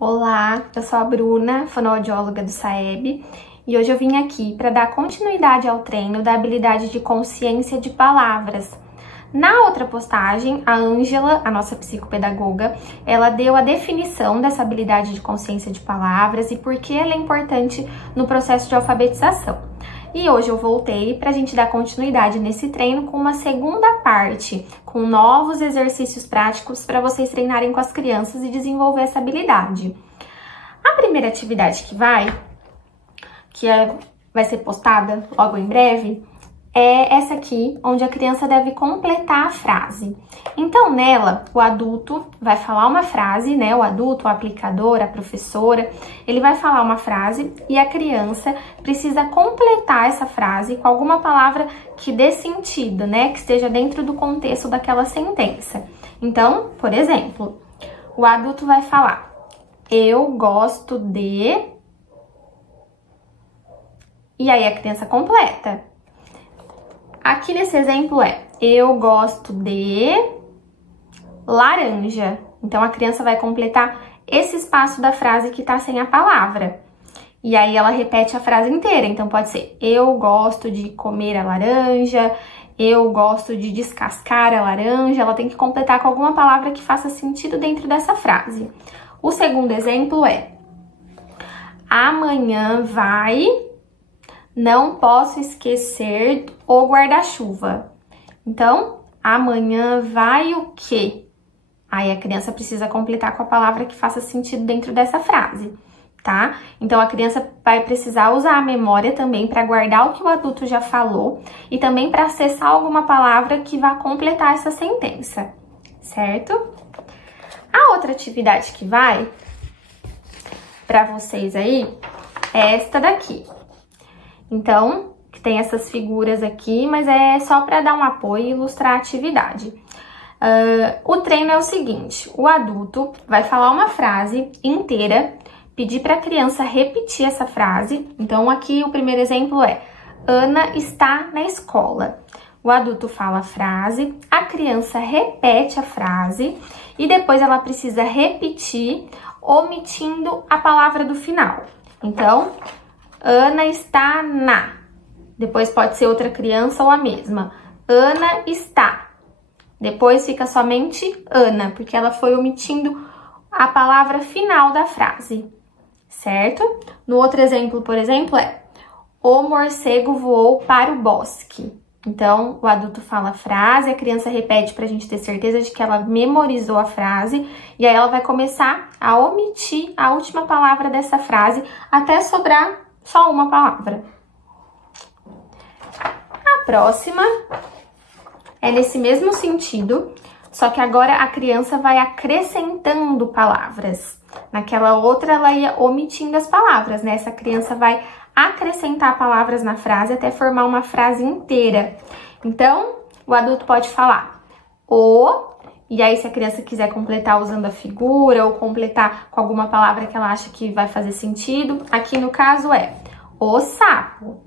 Olá, eu sou a Bruna, fonoaudióloga do SAEB, e hoje eu vim aqui para dar continuidade ao treino da habilidade de consciência de palavras. Na outra postagem, a Ângela, a nossa psicopedagoga, ela deu a definição dessa habilidade de consciência de palavras e por que ela é importante no processo de alfabetização. E hoje eu voltei para a gente dar continuidade nesse treino com uma segunda parte, com novos exercícios práticos para vocês treinarem com as crianças e desenvolver essa habilidade. A primeira atividade vai ser postada logo em breve, é essa aqui, onde a criança deve completar a frase. Então, nela, o adulto vai falar uma frase, né? O adulto, o aplicador, a professora, ele vai falar uma frase e a criança precisa completar essa frase com alguma palavra que dê sentido, né? Que esteja dentro do contexto daquela sentença. Então, por exemplo, o adulto vai falar: eu gosto de... E aí a criança completa. Aqui nesse exemplo eu gosto de laranja. Então, a criança vai completar esse espaço da frase que tá sem a palavra. E aí, ela repete a frase inteira. Então, pode ser: eu gosto de comer a laranja, eu gosto de descascar a laranja. Ela tem que completar com alguma palavra que faça sentido dentro dessa frase. O segundo exemplo amanhã vai... Não posso esquecer o guarda-chuva. Então, amanhã vai o quê? Aí a criança precisa completar com a palavra que faça sentido dentro dessa frase, tá? Então, a criança vai precisar usar a memória também para guardar o que o adulto já falou e também para acessar alguma palavra que vá completar essa sentença, certo? A outra atividade que vai para vocês aí é esta daqui. Então, tem essas figuras aqui, mas é só para dar um apoio e ilustrar a atividade. O treino é o seguinte: o adulto vai falar uma frase inteira, pedir para a criança repetir essa frase. Então, aqui o primeiro exemplo Ana está na escola. O adulto fala a frase, a criança repete a frase e depois ela precisa repetir, omitindo a palavra do final. Então, Ana está na. Depois pode ser outra criança ou a mesma. Ana está. Depois fica somente Ana, porque ela foi omitindo a palavra final da frase, certo? No outro exemplo, por exemplo, o morcego voou para o bosque. Então, o adulto fala a frase, a criança repete para a gente ter certeza de que ela memorizou a frase, e aí ela vai começar a omitir a última palavra dessa frase até sobrar só uma palavra. A próxima é nesse mesmo sentido, só que agora a criança vai acrescentando palavras. Naquela outra, ela ia omitindo as palavras, né? Essa criança vai acrescentar palavras na frase até formar uma frase inteira. Então, o adulto pode falar e aí se a criança quiser completar usando a figura ou completar com alguma palavra que ela acha que vai fazer sentido, aqui no caso o sapo.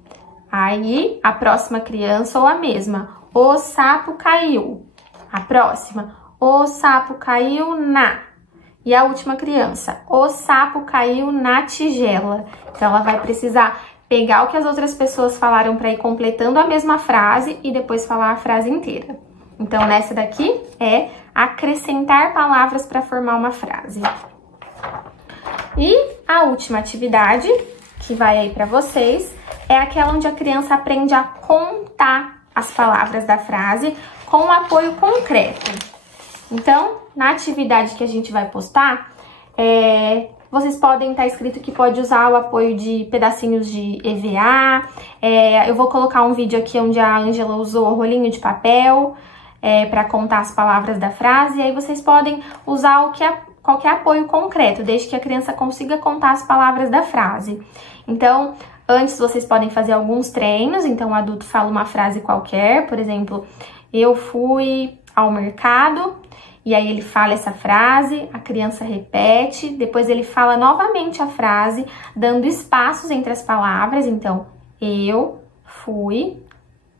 Aí, a próxima criança ou a mesma: o sapo caiu. A próxima: o sapo caiu na. E a última criança: o sapo caiu na tigela. Então, ela vai precisar pegar o que as outras pessoas falaram para ir completando a mesma frase e depois falar a frase inteira. Então, nessa daqui acrescentar palavras para formar uma frase. E a última atividade que vai aí para vocês é aquela onde a criança aprende a contar as palavras da frase com um apoio concreto. Então, na atividade que a gente vai postar, vocês podem estar escrito que pode usar o apoio de pedacinhos de EVA. Eu vou colocar um vídeo aqui onde a Ângela usou o rolinho de papel para contar as palavras da frase. E aí vocês podem usar qualquer apoio concreto, desde que a criança consiga contar as palavras da frase. Então, antes vocês podem fazer alguns treinos. Então, o adulto fala uma frase qualquer, por exemplo, eu fui ao mercado, e aí ele fala essa frase, a criança repete, depois ele fala novamente a frase, dando espaços entre as palavras. Então, eu fui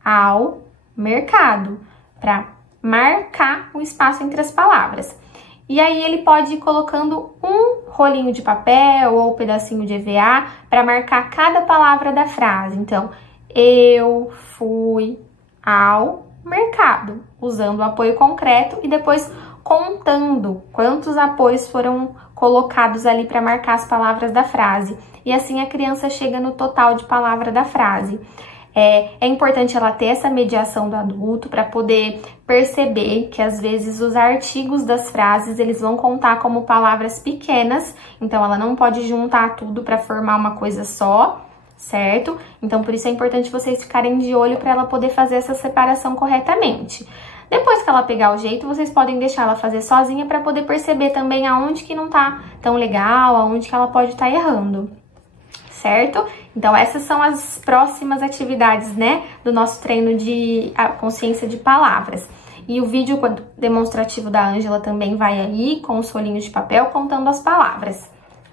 ao mercado, para marcar o espaço entre as palavras. E aí ele pode ir colocando um rolinho de papel ou um pedacinho de EVA para marcar cada palavra da frase. Então, eu fui ao mercado, usando o apoio concreto e depois contando quantos apoios foram colocados ali para marcar as palavras da frase. E assim a criança chega no total de palavra da frase. É importante ela ter essa mediação do adulto para poder perceber que às vezes os artigos das frases eles vão contar como palavras pequenas, então ela não pode juntar tudo para formar uma coisa só, certo? Então por isso é importante vocês ficarem de olho para ela poder fazer essa separação corretamente. Depois que ela pegar o jeito, vocês podem deixar ela fazer sozinha para poder perceber também aonde que não tá tão legal, aonde que ela pode estar errando. Certo? Então, essas são as próximas atividades, né, do nosso treino de consciência de palavras. E o vídeo demonstrativo da Ângela também vai aí, com os rolinhos de papel, contando as palavras,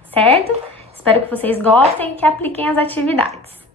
certo? Espero que vocês gostem e que apliquem as atividades.